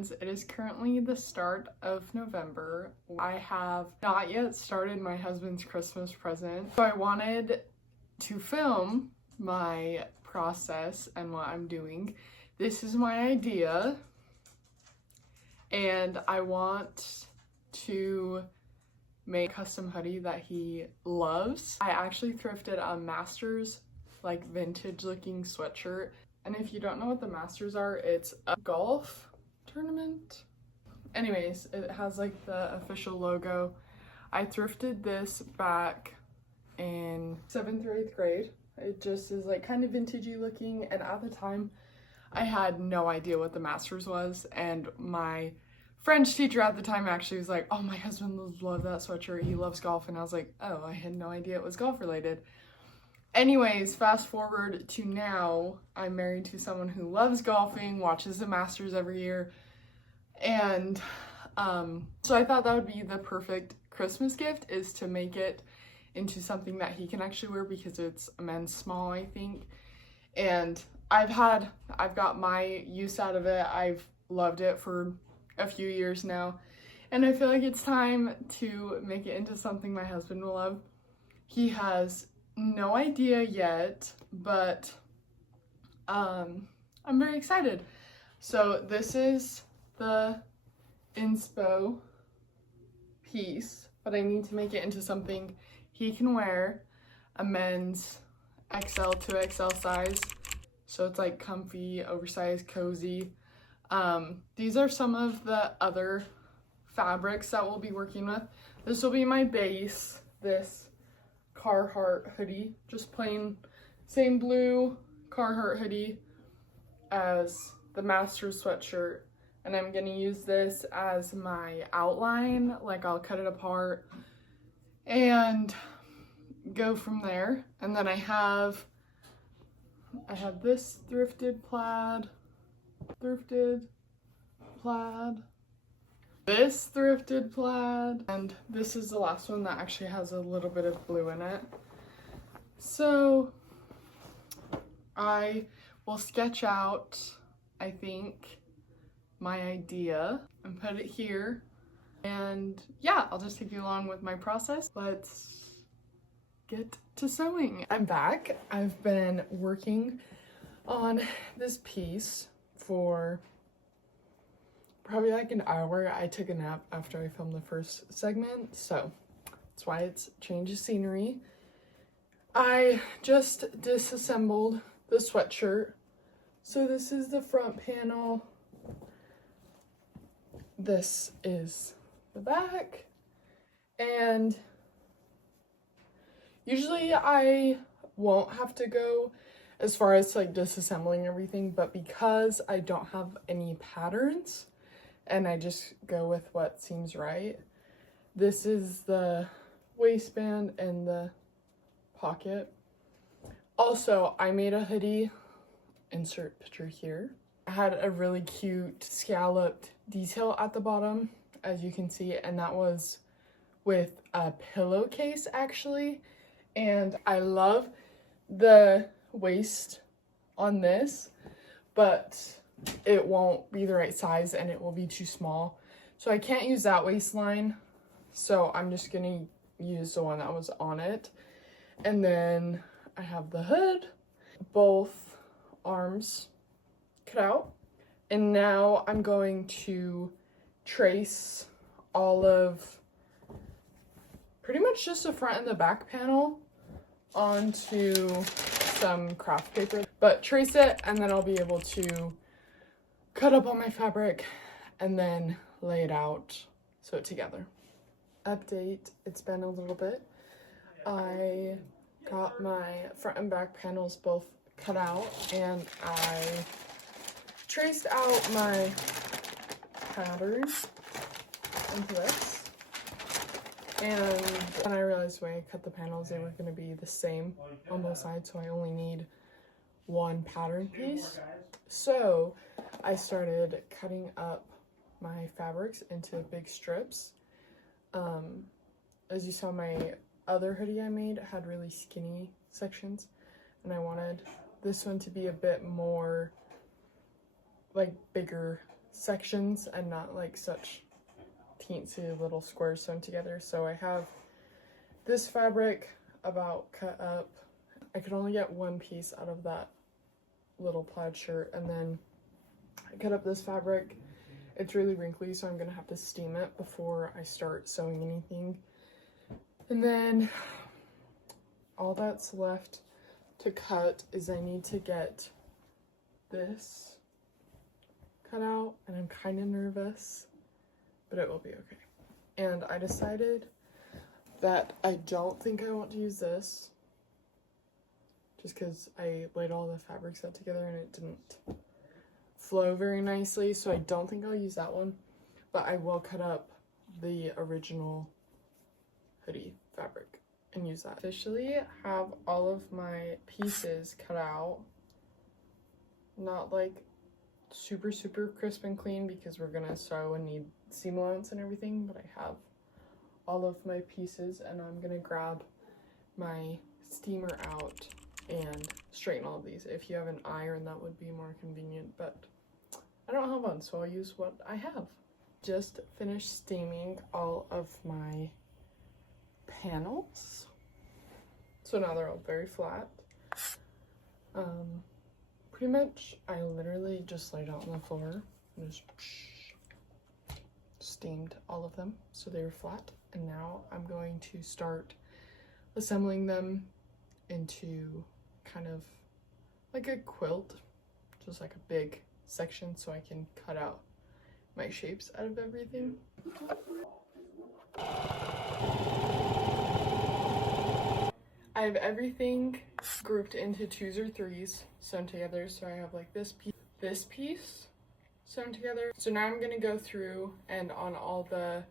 friends, it is currently the start of November. I have not yet started my husband's Christmas present, so I wanted to film my process and what I'm doing. This is my idea, and I want to make a custom hoodie that he loves. I actually thrifted a Masters, like, vintage looking sweatshirt. And if you don't know what the Masters are, it's a golf tournament. Anyways, it has like the official logo. I thrifted this back in 7th or 8th grade. It just is like kind of vintagey looking, and at the time I had no idea what the Masters was, and my French teacher at the time actually was like, oh, my husband loves that sweatshirt, he loves golf. And I was like, oh, I had no idea it was golf related. Anyways, fast forward to now, I'm married to someone who loves golfing, watches the Masters every year, and so I thought that would be the perfect Christmas gift, is to make it into something that he can actually wear, because it's a men's small, I think, and I've got my use out of it. I've loved it for a few years now, and I feel like it's time to make it into something my husband will love. He has no idea yet, but I'm very excited. So this is the inspo piece, but I need to make it into something he can wear, a men's XL to XL size, so it's like comfy, oversized, cozy. These are some of the other fabrics that we'll be working with. This will be my base, this Carhartt hoodie, just plain same blue Carhartt hoodie as the Masters sweatshirt, and I'm gonna use this as my outline. Like, I'll cut it apart and go from there. And then I have this thrifted plaid, this thrifted plaid, and this is the last one that actually has a little bit of blue in it. So I will sketch out, I think, my idea and put it here, and yeah, I'll just take you along with my process. Let's get to sewing. I'm back. I've been working on this piece for probably like an hour. I took a nap after I filmed the first segment, so that's why it's change of scenery. I just disassembled the sweatshirt. So this is the front panel. This is the back. And usually I won't have to go as far as like disassembling everything, but because I don't have any patterns and I just go with what seems right, this is the waistband and the pocket. Also, I made a hoodie, insert picture here. I had a really cute scalloped detail at the bottom, as you can see, and that was with a pillowcase actually. And I love the waist on this, but it won't be the right size and it will be too small. So I can't use that waistline, so I'm just gonna use the one that was on it. And then I have the hood, both arms cut out. And now I'm going to trace all of pretty much just the front and the back panel onto some craft paper, but trace it, and then I'll be able to cut up all my fabric and then lay it out, sew it together. Update, it's been a little bit. I got my front and back panels both cut out, and I traced out my pattern into this. And then I realized when I cut the panels, they were going to be the same on both sides, so I only need one pattern piece. So I started cutting up my fabrics into big strips. As you saw, my other hoodie I made had really skinny sections, and I wanted this one to be a bit more like bigger sections and not like such teensy little squares sewn together. So I have this fabric about cut up. I could only get one piece out of that little plaid shirt, and then I cut up this fabric. It's really wrinkly, so I'm gonna have to steam it before I start sewing anything. And then all that's left to cut is I need to get this cut out, and I'm kind of nervous, but it will be okay. And I decided that I don't think I want to use this, just because I laid all the fabrics out together and it didn't flow very nicely, so I don't think I'll use that one, but I will cut up the original hoodie fabric and use that. Officially have all of my pieces cut out, not like super crisp and clean because we're gonna sew and need seam allowance and everything, but I have all of my pieces, and I'm gonna grab my steamer out and straighten all of these. If you have an iron, that would be more convenient, but I don't have one, so I'll use what I have. Just finished steaming all of my panels, so now they're all very flat. Pretty much I literally just laid out on the floor and just steamed all of them so they were flat, and now I'm going to start assembling them into kind of like a quilt, just like a big section, so I can cut out my shapes out of everything. I have everything grouped into 2s or 3s sewn together, so I have like this piece sewn together. So now I'm gonna go through, and on all the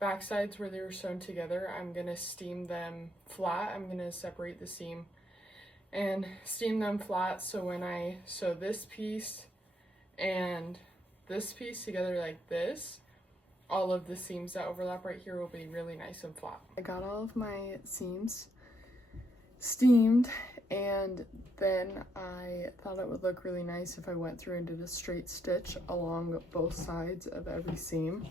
back sides where they were sewn together, I'm gonna steam them flat. I'm gonna separate the seam and steam them flat, so when I sew this piece and this piece together like this, all of the seams that overlap right here will be really nice and flat. I got all of my seams steamed, and then I thought it would look really nice if I went through and did a straight stitch along both sides of every seam.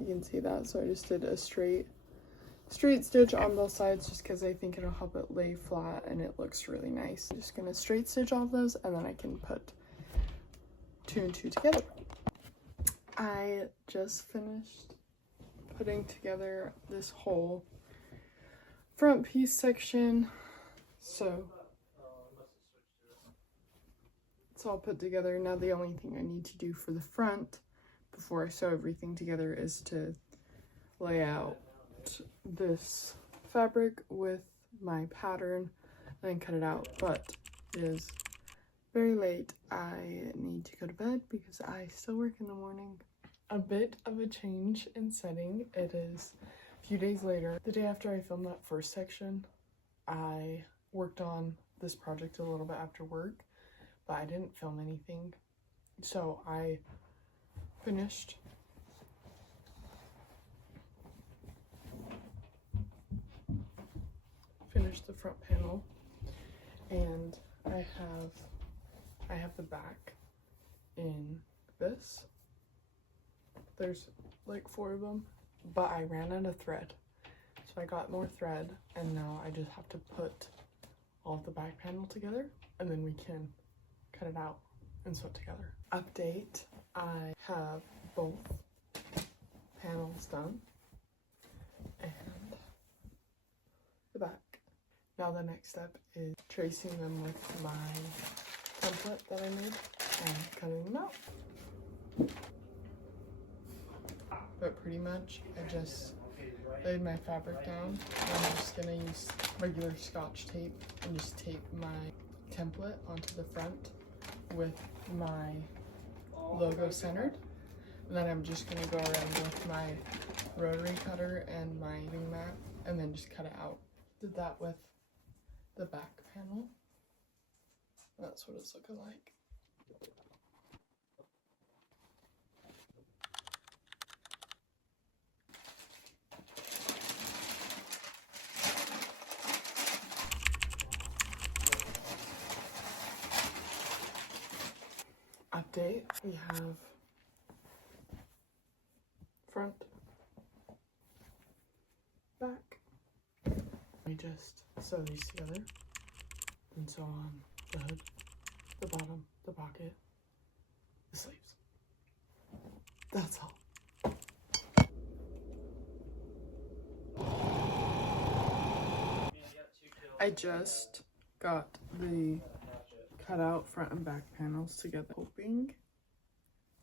You can see that, so I just did a straight stitch on both sides just because I think it'll help it lay flat and it looks really nice. I'm just gonna straight stitch all of those, and then I can put 2 and 2 together. I just finished putting together this whole front piece section, so it's all put together. Now the only thing I need to do for the front before I sew everything together is to lay out this fabric with my pattern and then cut it out, but it is very late. I need to go to bed because I still work in the morning. A bit of a change in setting. It is a few days later. The day after I filmed that first section, I worked on this project a little bit after work, but I didn't film anything. So I finished the front panel, and I have the back in this. There's like 4 of them, but I ran out of thread, so I got more thread, and now I just have to put all of the back panel together, and then we can cut it out and sew it together. Update, I have both panels done and the back. Now the next step is tracing them with my template that I made and cutting them out. But pretty much I just laid my fabric down. I'm just gonna use regular Scotch tape and just tape my template onto the front with my logo centered. And then I'm just gonna go around with my rotary cutter and my weaving mat and then just cut it out. Did that with the back panel. That's what it's looking like. Update, we have front, back. We just sew these together and sew on the hood, the bottom, the pocket, the sleeves. That's all. I just got the cutout front and back panels together, hoping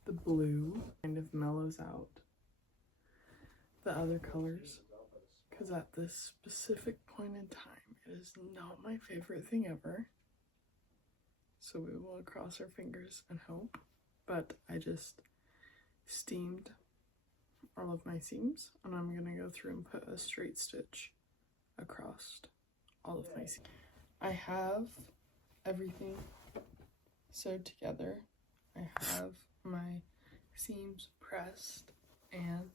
the blue kind of mellows out the other colors, because at this specific point in time it is not my favorite thing ever, so we will cross our fingers and hope. But I just steamed all of my seams, and I'm gonna go through and put a straight stitch across all of my seams. I have everything sewed together. I have my seams pressed and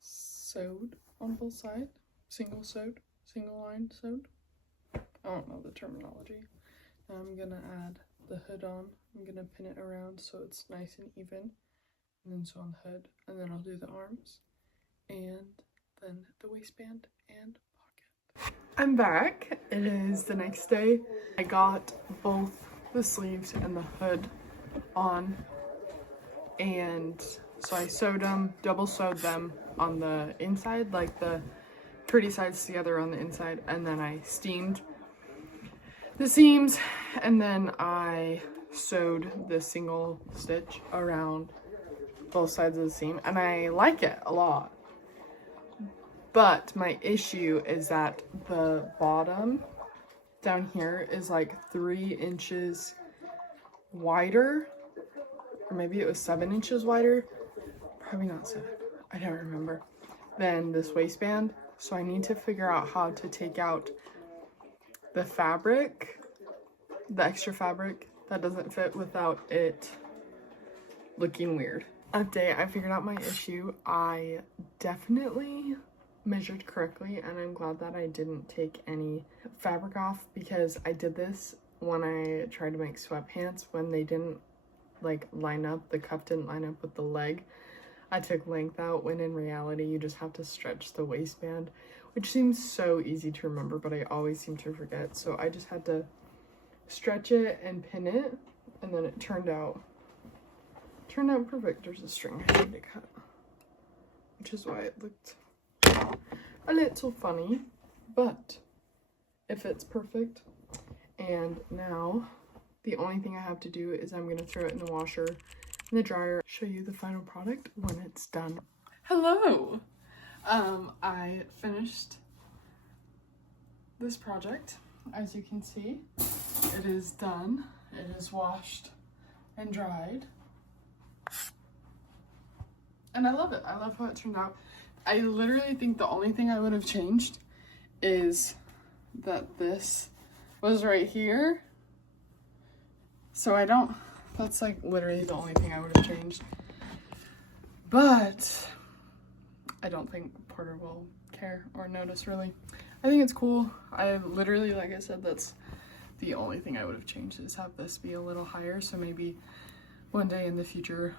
sewed on both sides. Single line sewed. I don't know the terminology. Now I'm gonna add the hood on. I'm gonna pin it around so it's nice and even, and then sew on the hood, and then I'll do the arms, and then the waistband and pocket. I'm back. It is the next day. I got both the sleeves and the hood on, and so I sewed them, double sewed them on the inside, like the pretty sides together on the inside, and then I steamed the seams, and then I sewed the single stitch around both sides of the seam, and I like it a lot. But my issue is that the bottom down here is like 3 inches wider, or maybe it was 7 inches wider, probably not 7, I don't remember, than this waistband. So I need to figure out how to take out the fabric, the extra fabric that doesn't fit, without it looking weird. Update, I figured out my issue. I definitely measured correctly, and I'm glad that I didn't take any fabric off, because I did this when I tried to make sweatpants when they didn't like line up, the cuff didn't line up with the leg. I took length out, when in reality you just have to stretch the waistband, which seems so easy to remember, but I always seem to forget. So I just had to stretch it and pin it, and then it turned out perfect. There's a string I need to cut, which is why it looked a little funny, but it fits perfect. And now the only thing I have to do is I'm going to throw it in the washer, in the dryer, show you the final product when it's done. Hello! I finished this project. As you can see, it is done. It is washed and dried. And I love it. I love how it turned out. I literally think the only thing I would have changed is that this was right here. So that's like literally the only thing I would have changed. But I don't think Porter will care or notice, really. I think it's cool. I literally, like I said, that's the only thing I would have changed, is have this be a little higher. So maybe one day in the future,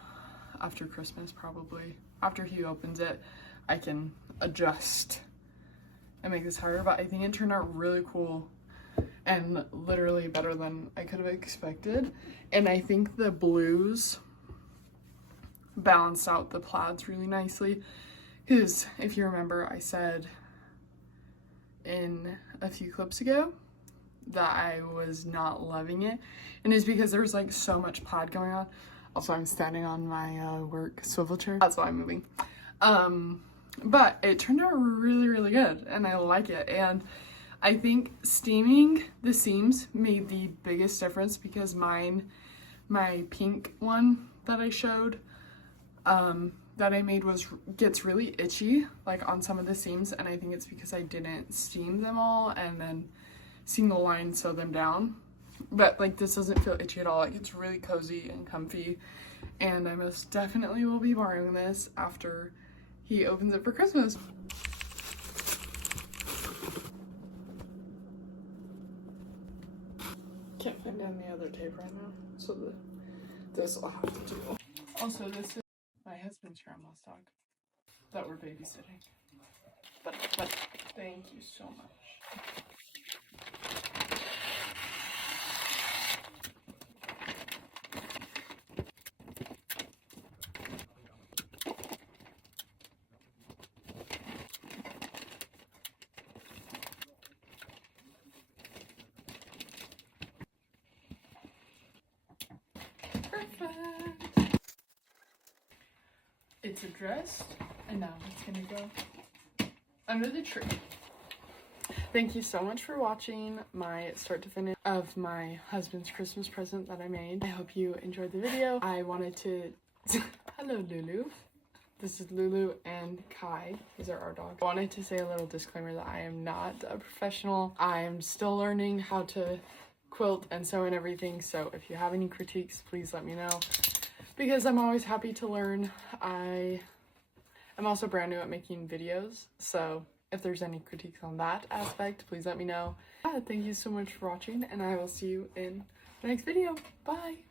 after Christmas, probably, after he opens it, I can adjust and make this higher. But I think it turned out really cool and literally better than I could have expected. And I think the blues balanced out the plaids really nicely, because if you remember, I said in a few clips ago that I was not loving it, and it's because there was like so much plaid going on. Also, I'm standing on my work swivel chair, that's why I'm moving. But it turned out really, really good, and I like it. And I think steaming the seams made the biggest difference, because my pink one that I showed, that I made gets really itchy, like on some of the seams, and I think it's because I didn't steam them all and then single line sew them down. But like, this doesn't feel itchy at all. Like, it's really cozy and comfy, and I most definitely will be borrowing this after he opens it for Christmas. Can't find any other tape right now, so this will have to do. Also, this is my husband's grandma's dog that we're babysitting. But thank you so much. Perfect. It's addressed, and now it's gonna go under the tree. Thank you so much for watching my start to finish of my husband's Christmas present that I made. I hope you enjoyed the video. I wanted to hello Lulu. This is Lulu and Kai. These are our dogs. I wanted to say a little disclaimer that I am not a professional. I am still learning how to quilt and sew and everything, so if you have any critiques, please let me know, because I'm always happy to learn. I am also brand new at making videos, so if there's any critiques on that aspect, please let me know. Yeah, thank you so much for watching, and I will see you in the next video. Bye!